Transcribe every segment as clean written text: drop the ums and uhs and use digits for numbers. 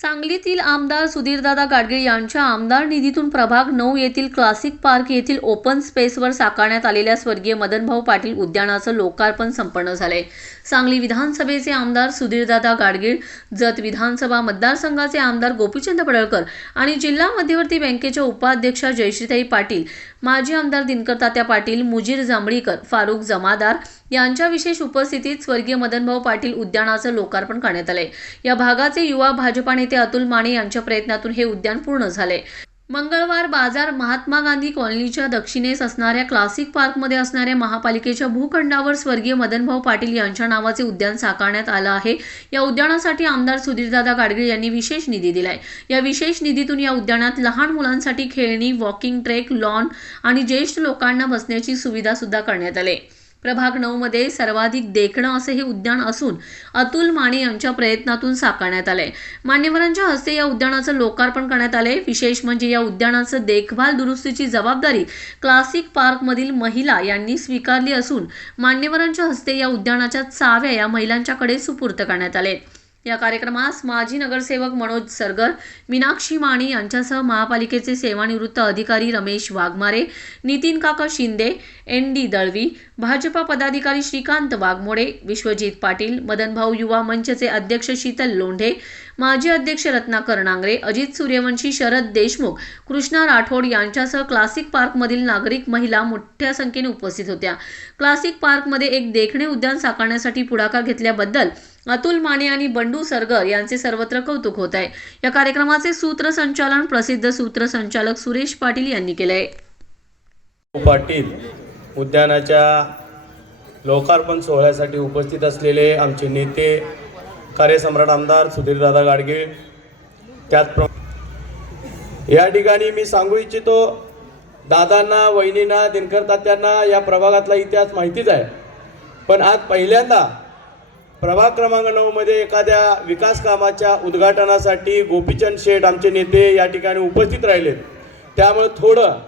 सांगलीतील आमदार सुधीरदादा गाडगीळ यांच्या आमदार निधीतून प्रभाग 9 येथील क्लासिक पार्क येथील ओपन स्पेसवर साकारण्यात आलेल्या स्वर्गीय मदनभाऊ पाटील उद्यानाचं लोकार्पण संपन्न झाले। सांगली विधानसभेचे आमदार सुधीरदादा गाडगीळ, जत विधानसभा मतदारसंघाचे आमदार गोपीचंद पडळकर आणि जिल्हा मध्यवर्ती बँकेच्या उपाध्यक्षा जयश्रीताई पाटील, माजी आमदार दिनकर तात्या पाटील, मुजीर जांभळीकर, फारुख जमादार यांच्या विशेष उपस्थितीत स्वर्गीय मदनभाऊ पाटील उद्यानाचं लोकार्पण करण्यात आले। या भागाचे युवा भाजपा नेते अतुल माने यांच्या प्रयत्नातून हे उद्यान पूर्ण झाले। मंगळवार बाजार महात्मा गांधी कॉलनीच्या दक्षिणेस असणाऱ्या क्लासिक पार्कमध्ये असणाऱ्या महापालिकेच्या भूखंडावर स्वर्गीय मदनभाऊ पाटील यांच्या नावाचे उद्यान साकारण्यात आलं आहे। या उद्यानासाठी आमदार सुधीरदादा गाडगीळ यांनी विशेष निधी दिलाय। या विशेष निधीतून या उद्यानात लहान मुलांसाठी खेळणी, वॉकिंग ट्रॅक, लॉन आणि ज्येष्ठ लोकांना बसण्याची सुविधा सुद्धा करण्यात आली। प्रभाग 9 मध्ये सर्वाधिक देखणं असे हे उद्यान असून अतुल माने यांच्या प्रयत्नातून साकारण्यात आले। मान्यवरांच्या हस्ते या उद्यानाचं लोकार्पण करण्यात आले। विशेष म्हणजे या उद्यानाचं देखभाल दुरुस्तीची जबाबदारी क्लासिक पार्क मधील महिला यांनी स्वीकारली असून मान्यवरांच्या हस्ते या उद्यानाच्या चाव्या या महिलांच्याकडे सुपूर्द करण्यात आले। या कार्यक्रमास माजी नगरसेवक मनोज सरगर, मीनाक्षी माने यांच्यासह महापालिकेचे सेवानिवृत्त अधिकारी रमेश वाघमारे, नितीन काका शिंदे, ND दळवी, भाजपा पदाधिकारी श्रीकांत वाघमोडे, विश्वजित पाटील, मदनभाऊ युवा मंचचे अध्यक्ष शीतल लोंढे, माजी अध्यक्ष रत्नाकर नांगरे, अजित सूर्यवंशी, शरद देशमुख, कृष्णा राठोड यांच्यासह क्लासिक पार्कमधील नागरिक, महिला मोठ्या संख्येने उपस्थित होत्या। क्लासिक पार्कमध्ये एक देखणे उद्यान साकारण्यासाठी पुढाकार घेतल्याबद्दल अतुल माने आणि बंडू सरगर यांचे सर्वत्र कौतुक होत आहे। या कार्यक्रमाचे सूत्रसंचालन प्रसिद्ध सूत्रसंचालक सुरेश पाटील यांनी केले। पाटील उद्यानाच्या लोकार्पण सोहळ्यासाठी उपस्थित असलेले आमचे नेते, कार्यसम्राट आमदार सुधीरदादा गाडगीळ, त्याचप्रमाणे या ठिकाणी मी सांगू इच्छितो, दादांना, वहिनींना, दिनकर तात्यांना या प्रभागातला इतिहास माहितीच आहे, पण आज पहिल्यांदा प्रभाग क्रमांक 9 मध्ये एखाद्या विकास कामाच्या उद्घाटनासाठी गोपीचंद शेठ आमचे नेते या ठिकाणी उपस्थित राहिलेत। त्यामुळे थोडं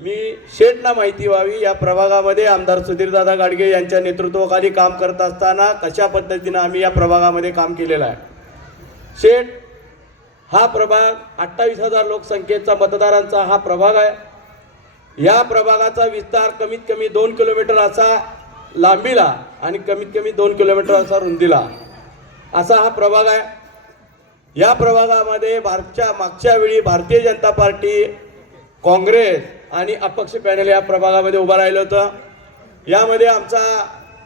मी शेठना माहिती व्हावी, या प्रभागामध्ये आमदार सुधीरदादा गाडगीळ यांच्या नेतृत्वाखाली काम करत असताना कशा पद्धतीनं आम्ही या प्रभागामध्ये काम केलेलं आहे। शेठ हा प्रभाग 28,000 लोकसंख्येचा मतदारांचा हा प्रभाग आहे। या प्रभागाचा विस्तार कमीत कमी 2 किलोमीटर असा लांबीला आणि कमीत कमी 2 किलोमीटर असा रुंदीला असा हा प्रभाग आहे। या प्रभागामध्ये मागच्या वेळी भारतीय जनता पार्टी, काँग्रेस आणि अपक्ष पॅनल या प्रभागामध्ये उभा राहिलं होतं। यामध्ये आमचा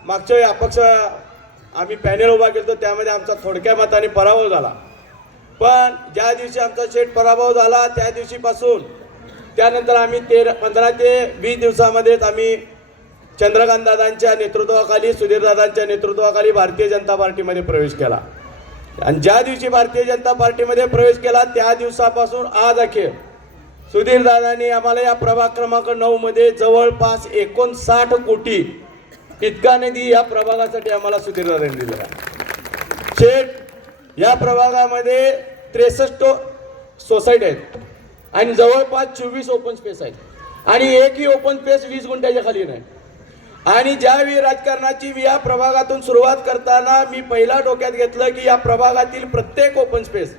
मागच्या वेळी अपक्ष आम्ही पॅनल उभा केलं होतं, त्यामध्ये आमचा थोडक्या मताने पराभव झाला। पण ज्या दिवशी आमचा शेठ पराभव झाला त्या दिवशीपासून त्यानंतर आम्ही 15 ते 20 दिवसामध्येच आम्ही चंद्रकांत दादांच्या नेतृत्वाखाली, सुधीरदादांच्या नेतृत्वाखाली भारतीय जनता पार्टीमध्ये प्रवेश केला। आणि ज्या दिवशी भारतीय जनता पार्टीमध्ये प्रवेश केला त्या दिवसापासून आज अखेर सुधीरदादांनी आम्हाला या प्रभाग क्रमांक 9 मध्ये जवळपास 59 कोटी इतका निधी या प्रभागासाठी आम्हाला सुधीरदादांनी दिला। शेठ या प्रभागामध्ये 63 सोसायटी आहेत आणि जवळपास 24 ओपन स्पेस आहेत आणि एकही ओपन स्पेस 20 गुंठ्याच्या खाली नाही। आणि ज्यावेळी राजकारणाची या प्रभागातून सुरुवात करताना मी पहिला डोक्यात घेतलं की या प्रभागातील प्रत्येक ओपन स्पेस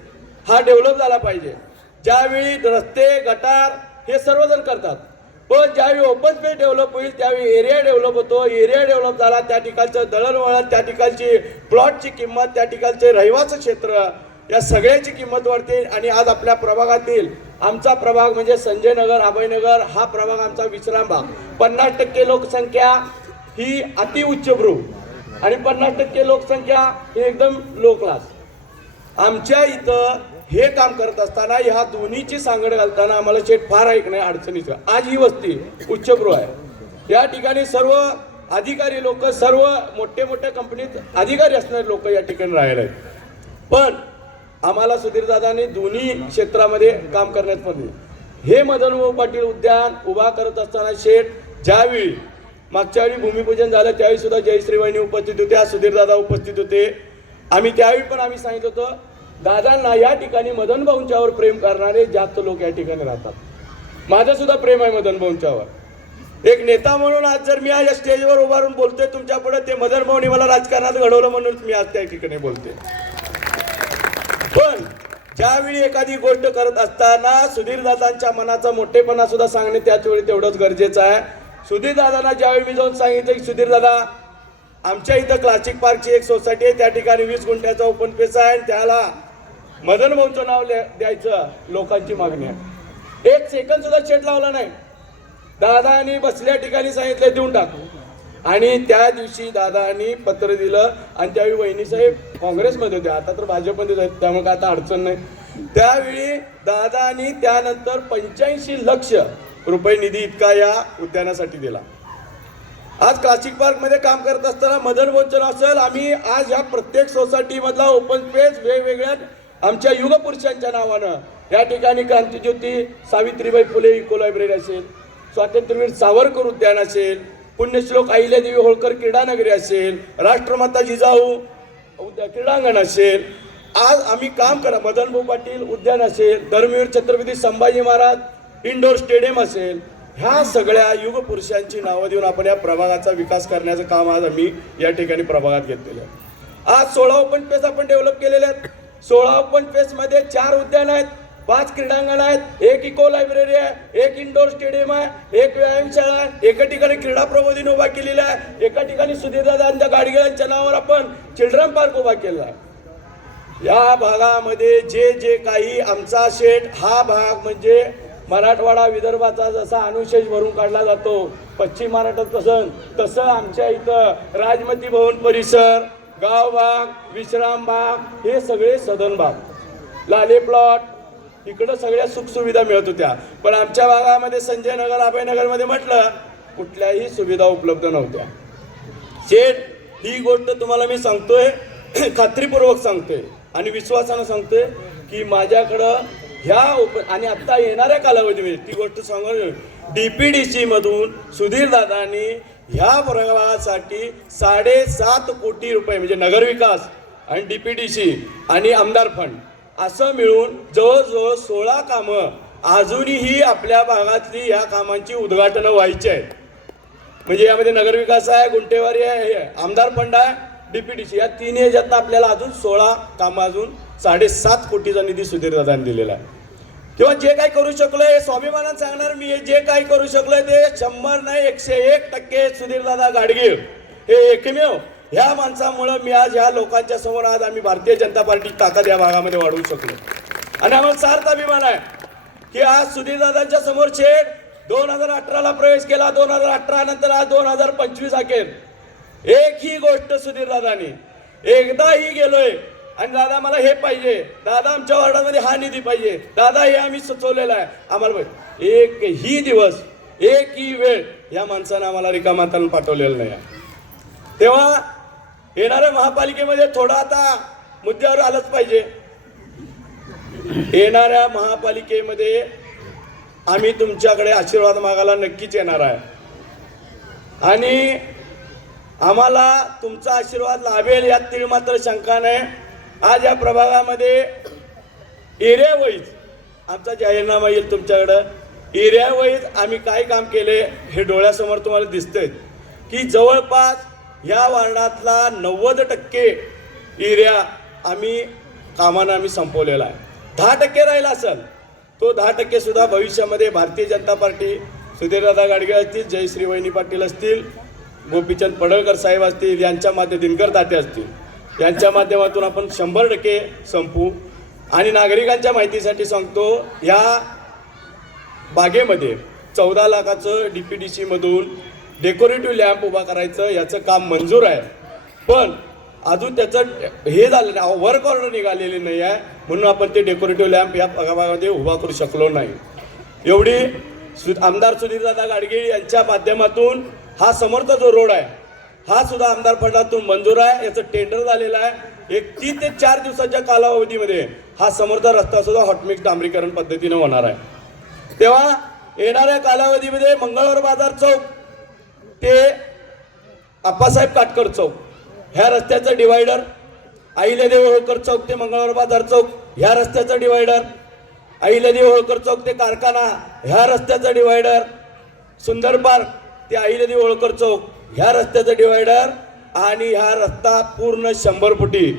हा डेव्हलप झाला पाहिजे। ज्यावेळी रस्ते, गटार हे सर्वजण करतात, पण ज्यावेळी ओपन स्पेस डेव्हलप होईल त्यावेळी एरिया डेव्हलप होतो। एरिया डेव्हलप झाला, त्या ठिकाणचं दळणवळण, त्या ठिकाणची प्लॉटची किंमत, त्या ठिकाणचे रहिवासी क्षेत्र या सगळ्याची किंमत वाढते। आणि आज आपल्या प्रभागातील आमचा प्रभाग म्हणजे संजय नगर, अभयनगर हा प्रभाग आमचा विश्राम भाग, 50% लोकसंख्या ही अति उच्चभ्रू आणि 50% लोकसंख्या ही एकदम लो क्लास। आमच्या इथं हे काम करत असताना ह्या दोन्हीची सांगड घालताना आम्हाला शेठ फार ऐकणे अडचणीचं। आज ही वस्ती उच्चभ्रू आहे, या ठिकाणी सर्व अधिकारी लोक, सर्व मोठे कंपनीत अधिकारी असणारे लोक या ठिकाणी राहिले आहेत। पण आम्हाला सुधीरदादांनी दोन्ही क्षेत्रामध्ये काम करण्यात मध्ये हे मदनभाऊ पाटील उद्यान उभा करत असताना शेठ ज्यावेळी मागच्या वेळी भूमिपूजन झालं त्यावेळी सुद्धा जयश्री वहिनी उपस्थित होत्या, सुधीरदादा उपस्थित होते। आम्ही त्यावेळी पण आम्ही सांगितलं होतं दादांना या ठिकाणी मदनभाऊंच्यावर प्रेम करणारे जास्त लोक या ठिकाणी राहतात। माझं सुद्धा प्रेम आहे मदनभाऊंच्यावर। एक नेता म्हणून आज जर मी या स्टेजवर उभा राहून बोलतोय तुमच्या पुढे, ते मदनभाऊंनी मला राजकारणात घडवलं म्हणून मी आज त्या ठिकाणी बोलते। पण ज्यावेळी एखादी गोष्ट करत असताना सुधीरदादांच्या मनाचा मोठेपणा सुद्धा सांगणे त्याच वेळी तेवढंच गरजेचं आहे. सुधीरदादांना ज्यावेळी मी जाऊन सांगितलं की सुधीरदादा, आमच्या इथं क्लासिक पार्कची एक सोसायटी आहे, त्या ठिकाणी 20 गुंठ्याचा ओपन स्पेस आहे आणि त्याला मदन भाऊचं नाव द्यायचं, लोकांची मागणी आहे. एक सेकंद सुद्धा चेट लावला नाही. दादानी बसल्या ठिकाणी सांगितलं देऊन टाकू. आणि त्या दिवशी दादानी पत्र दिलं आणि त्यावेळी वहिनीसाहेब काँग्रेसमध्ये होते, आता तर भाजपमध्ये आहेत, त्यामुळे काय आता अडचण नाही. त्यावेळी दादानी त्यानंतर 85 लक्ष रुपये निधी इतका या उद्यानासाठी दिला. आज क्लासिक पार्कमध्ये काम करत असताना मदन भोजन असेल, आम्ही आज या प्रत्येक सोसायटीमधला ओपन स्पेस वेगवेगळ्या आमच्या युगपुरुषांच्या नावानं या ठिकाणी क्रांतिज्योती सावित्रीबाई फुले इको लायब्ररी असेल, स्वातंत्र्यवीर सावरकर उद्यान असेल, पुण्यश्लोक अहिल्यादेवी होळकर क्रीडानगरी असेल, राष्ट्रमाता जिजाऊ क्रीडांगण असेल, आज आम्ही काम करा मदन भाऊ पाटील उद्यान असेल, धर्मवीर छत्रपती संभाजी महाराज इंडोर स्टेडियम असेल, ह्या सगळ्या युगपुरुषांची नावं देऊन आपण या प्रभागाचा विकास करण्याचं काम आज आम्ही या ठिकाणी प्रभागात घेतलेलं आहे. आज 16 ओपन स्पेस आपण डेव्हलप केलेले आहेत. 16 ओपन स्पेसमध्ये 4 उद्यान आहेत, 5 क्रीडांगण आहेत, 1 इको लायब्ररी आहे, 1 इंडोर स्टेडियम आहे, 1 व्यायामशाळा आहे, एका ठिकाणी क्रीडा प्रबोधिनी उभा केलेला आहे, एका ठिकाणी सुधीरदादांच्या गाडगिळांच्या नावावर आपण चिल्ड्रन पार्क उभा केला आहे. या भागामध्ये जे काही आमचा शेड, हा भाग म्हणजे मराठवाडा विदर्भाचा जसा अनुशेष भरून काढला जातो, पश्चिम महाराष्ट्रात तसं आमच्या इथं राजमती भवन परिसर, गाव भाग, विश्राम भाग, हे सगळे सदन भाग, लाले प्लॉट, इकडं सगळ्या सुखसुविधा मिळत होत्या. पण आमच्या भागामध्ये संजय नगर, अभयनगरमध्ये म्हटलं कुठल्याही सुविधा उपलब्ध नव्हत्या. शेठ, ही गोष्ट तुम्हाला मी सांगतोय, खात्रीपूर्वक सांगतोय आणि विश्वासानं सांगतोय की माझ्याकडं ह्या आणि आत्ता येणाऱ्या कालावधीमध्ये ती गोष्ट सांगून DPDC मधून सुधीरदादांनी ह्या प्रभागासाठी 7.5 कोटी रुपये म्हणजे नगरविकास आणि DPDC आणि आमदार फंड असं मिळून जवळजवळ 16 कामं अजूनही आपल्या भागातली ह्या कामांची उद्घाटनं व्हायची आहेत. म्हणजे यामध्ये नगरविकास आहे, गुंठेवारी आहे, आमदार फंड आहे, DPDC, या तिन्ही ह्याच्यातनं आपल्याला अजून 16 कामं अजून 7.5 कोटीचा निधी सुधीरदादांनी दिलेला आहे. किंवा जे काही करू शकलोय स्वाभिमानानं सांगणार मी, जे काही करू शकलोय ते 100 नाही 101% सुधीरदादा गाडगीळ हे एकमेव ह्या माणसामुळं मी आज ह्या लोकांच्या समोर आज आम्ही भारतीय जनता पार्टी ताकद या भागामध्ये वाढवू शकलो. आणि आम्हाला सार्थ अभिमान आहे की आज सुधीरदादांच्या समोर शेठ 2018ला प्रवेश केला, 2018 नंतर आज 2025 अखेर एकही गोष्ट सुधीरदादांनी एकदाही गेलोय आणि दादा मला हे पाहिजे, दादा आमच्या वार्डामध्ये हा निधी पाहिजे, दादा हे आम्ही सुचवलेलं आहे आम्हाला, एकही दिवस एकही वेळ या माणसानं आम्हाला रिकामातानं पाठवलेलं नाही. तेव्हा येणाऱ्या महापालिकेमध्ये थोडं आता मुद्द्यावर आलंच पाहिजे. येणाऱ्या महापालिकेमध्ये आम्ही तुमच्याकडे आशीर्वाद मागायला नक्कीच येणार आहे आणि आम्हाला तुमचा आशीर्वाद लाभेल यात तीळ मात्र शंका नाही. आज या प्रभागामध्ये एरिया वाईज आमचा जाहीरनामा येईल तुमच्याकडं. एरिया वाईज आम्ही काय काम केले हे डोळ्यासमोर तुम्हाला दिसतंय की जवळपास या वार्डातला 90% एरिया आम्ही कामानं संपवलेला आहे. 10% राहिला असेल, तो 10% सुद्धा भविष्यामध्ये भारतीय जनता पार्टी, सुधीरदादा गाडगे असतील, जयश्री वहिनी पाटील असतील, गोपीचंद पडळकर साहेब असतील, यांच्या माध्यमातून दिनकर तात्या असतील, यांच्या माध्यमातून आपण 100% संपू. आणि नागरिकांच्या माहितीसाठी सांगतो, या बागेमध्ये 14 लाखाचं DPDC मधून डेकोरेटिव्ह लॅम्प उभा करायचं याचं काम मंजूर आहे. पण अजून त्याचं हे झालं नाही, वर्क ऑर्डर निघालेली नाही आहे, म्हणून आपण ते डेकोरेटिव्ह लॅम्प या भागामध्ये उभा करू शकलो नाही. एवढी आमदार सुधीरदादा गाडगे यांच्या माध्यमातून हा समोरचा जो रोड आहे हा सुद्धा आमदार फंडातून मंजूर आहे. याचं टेंडर झालेलं आहे. 3 ते 4 दिवसाच्या कालावधीमध्ये हा समोरचा रस्ता सुद्धा हॉटमिक्स डांबरीकरण पद्धतीने होणार आहे. तेव्हा येणाऱ्या कालावधीमध्ये मंगळवार बाजार चौक ते आप्पासाहेब काटकर चौक ह्या रस्त्याचं डिवायडर, अहिल्यादेवी होळकर चौक ते मंगळवार बाजार चौक ह्या रस्त्याचं डिवायडर, अहिल्यादेवी होळकर चौक ते कारखाना ह्या रस्त्याचं डिवायडर, सुंदर पार्क ते अहिल्यादेवी होळकर चौक ह्या रस्त्याचं डिवायडर आणि हा रस्ता पूर्ण 100 फुटी,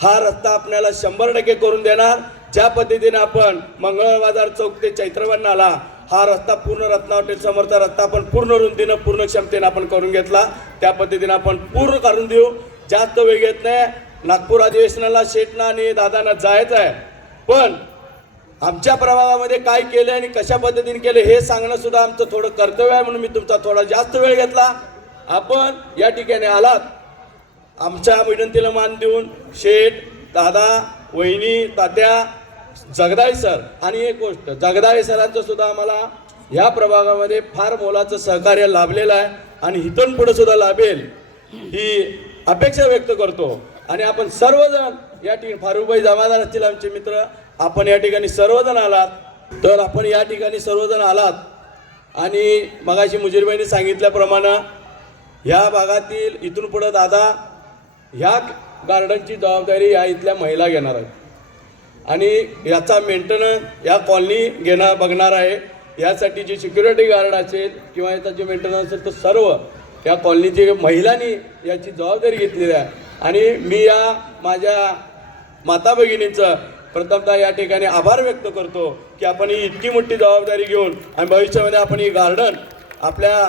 हा रस्ता आपल्याला 100% करून देणार. ज्या पद्धतीने आपण मंगळ बाजार चौक ते चैत्रवन नाला हा रस्ता पूर्ण रत्ना हॉटेल समोरचा रस्ता आपण पूर्ण रुंदीनं पूर्ण क्षमतेनं आपण करून घेतला, त्या पद्धतीने आपण पूर्ण करून देऊ. जास्त वेळ घेत नाही. नागपूर अधिवेशनाला शेटना आणि दादांना जायचं आहे, पण आमच्या प्रभागामध्ये काय केलं आणि कशा पद्धतीने केलं हे सांगणं सुद्धा आमचं थोडं कर्तव्य आहे, म्हणून मी तुमचा थोडा जास्त वेळ घेतला. आपण या ठिकाणी आलात, आमच्या विनंतीला मान देऊन शेठ, दादा, वहिनी, तात्या, जगदाळे सर आणि एक गोष्ट जगदाळे सरांचं सुद्धा आम्हाला ह्या प्रभागामध्ये फार मोलाचं सहकार्य लाभलेलं आहे आणि इथून पुढे सुद्धा लाभेल ही अपेक्षा व्यक्त करतो. आणि आपण सर्वजण या ठिकाणी फारुखभाई जमादार असतील आमचे मित्र, आपण या ठिकाणी सर्वजण आलात, तर आपण या ठिकाणी सर्वजण आलात आणि मगाशी मुजीरबाईंनी सांगितल्याप्रमाणे ह्या भागातील इथून पुढे दादा ह्या गार्डनची जबाबदारी या इथल्या महिला घेणार आहेत आणि याचा मेंटेनन्स या कॉलनी बघणार आहे. यासाठी जे सिक्युरिटी गार्ड असेल किंवा याचा जे मेंटेनन्स असेल तर सर्व या कॉलनीची महिलांनी याची जबाबदारी घेतलेली आहे. आणि मी या माझ्या माता भगिनींचं प्रथमतः या ठिकाणी आभार व्यक्त करतो की आपण ही इतकी मोठी जबाबदारी घेऊन आणि भविष्यामध्ये आपण ही गार्डन आपल्या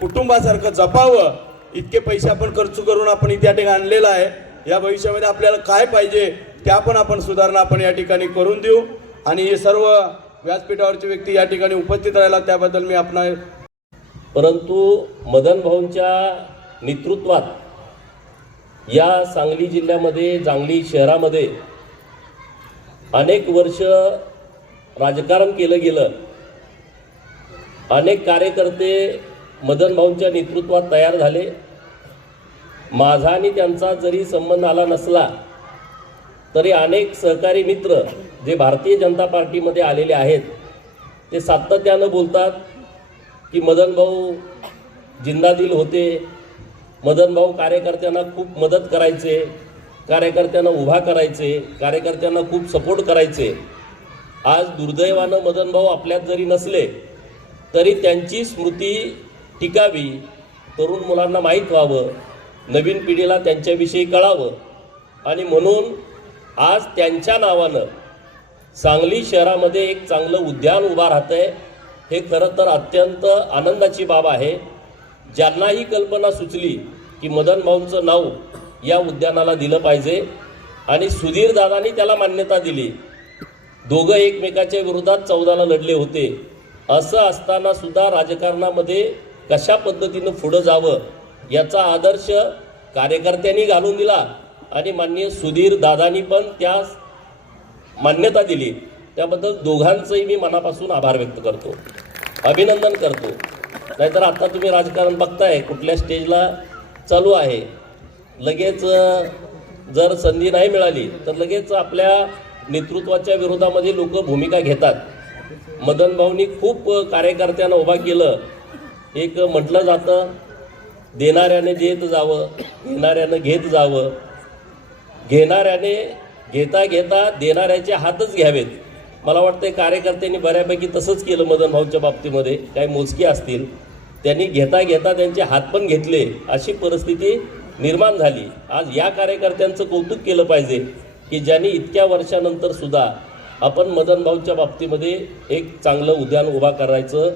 कुटुंबासारखं जपावं, इतके पैसे आपण खर्च करून आपण इथे या ठिकाणी आणलेलं आहे. या भविष्यामध्ये आपल्याला काय पाहिजे त्या पण आपण सुधारणा आपण या ठिकाणी करून देऊ. आणि हे सर्व व्यासपीठावरची व्यक्ती या ठिकाणी उपस्थित राहिला त्याबद्दल मी आपला. परंतु मदन भाऊंच्या नेतृत्वात या सांगली जिल्ह्यामध्ये, सांगली शहरामध्ये अनेक वर्ष राजकारण केलं गेलं. अनेक कार्यकर्ते मदन भाऊंच्या नेतृत्वात तयार झाले. माझा आणि त्यांचा जरी संबंध आला नसला तरी अनेक सहकारी मित्र जे भारतीय जनता पार्टीमध्ये आलेले आहेत ते सातत्यानं बोलतात की मदन भाऊ जिंदादिल होते, मदन भाऊ कार्यकर्त्यांना खूप मदत करायचे, कार्यकर्त्यांना उभा करायचे, कार्यकर्त्यांना खूप सपोर्ट करायचे. आज दुर्दैवानं मदन भाऊ आपल्यात जरी नसले तरी त्यांची स्मृती टिकावी, तरुण मुलांना माहीत व्हावं, नवीन पिढीला त्यांच्याविषयी कळावं आणि म्हणून आज त्यांच्या नावानं सांगली शहरामध्ये एक चांगलं उद्यान उभा राहतं आहे. हे खरं तर अत्यंत आनंदाची बाब आहे. ज्यांना ही कल्पना सुचली की मदन भाऊंचं नाव या उद्यानाला दिलं पाहिजे आणि सुधीर दादांनी त्याला मान्यता दिली. दोघं एकमेकाच्या विरोधात 14ला लढले होते. असं असताना सुद्धा राजकारणामध्ये कशा पद्धतीनं पुढं जावं याचा आदर्श कार्यकर्त्यांनी घालून दिला आणि माननीय सुधीर दादांनी पण त्यास मान्यता दिली. त्याबद्दल दोघांचंही मी मनापासून आभार व्यक्त करतो, अभिनंदन करतो. नाहीतर आता तुम्ही राजकारण बघताय कुठल्या स्टेजला चालू आहे, लगेच जर संधी नाही मिळाली तर लगेच आपल्या नेतृत्वाच्या विरोधामध्ये लोक भूमिका घेतात. मदन भाऊंनी खूप कार्यकर्त्यांना उभा केलं. एक म्हटलं जातं देणाऱ्याने देत जावं, घेणाऱ्यानं घेत जावं, घेणाऱ्याने घेता घेता देणाऱ्याचे हातच घ्यावेत. मला वाटतं कार्यकर्त्यांनी बऱ्यापैकी तसंच केलं मदन भाऊंच्या बाबतीमध्ये. काही मोजके असतील त्यांनी घेता घेता त्यांचे हात पण घेतले, अशी परिस्थिती निर्माण झाली. आज या कार्यकर्त्यांचं कौतुक केलं पाहिजे की ज्यांनी इतक्या वर्षानंतर सुद्धा आपण मदन भाऊंच्या बाबतीमध्ये एक चांगलं उद्यान उभा करायचं